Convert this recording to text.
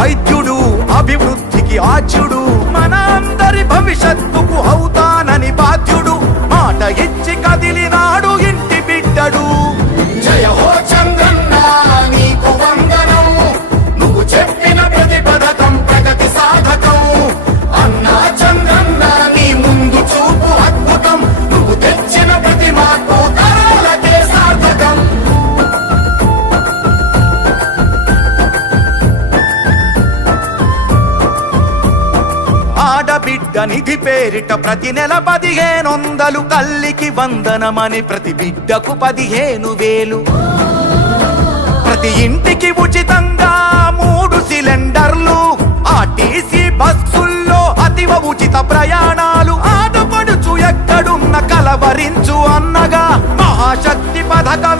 వైద్యుడు అభివృద్ధికి ఆచ్యుడు మనందరి భవిష్యత్తుకు ఆడబిడ్డ నిధి పేరిట ప్రతి నెల పదిహేనొందలు తల్లికి వందనమని ప్రతి బిడ్డకు పదిహేను వేలు. ప్రతి ఇంటికి ఉచితంగా మూడు సిలిండర్లు ఆర్టీసీ బస్సుల్లో అతివ ఉచిత ప్రయాణాలు. ఆడపడుచు ఎక్కడున్న కలవరించు అన్నగా మహాశక్తి పథకం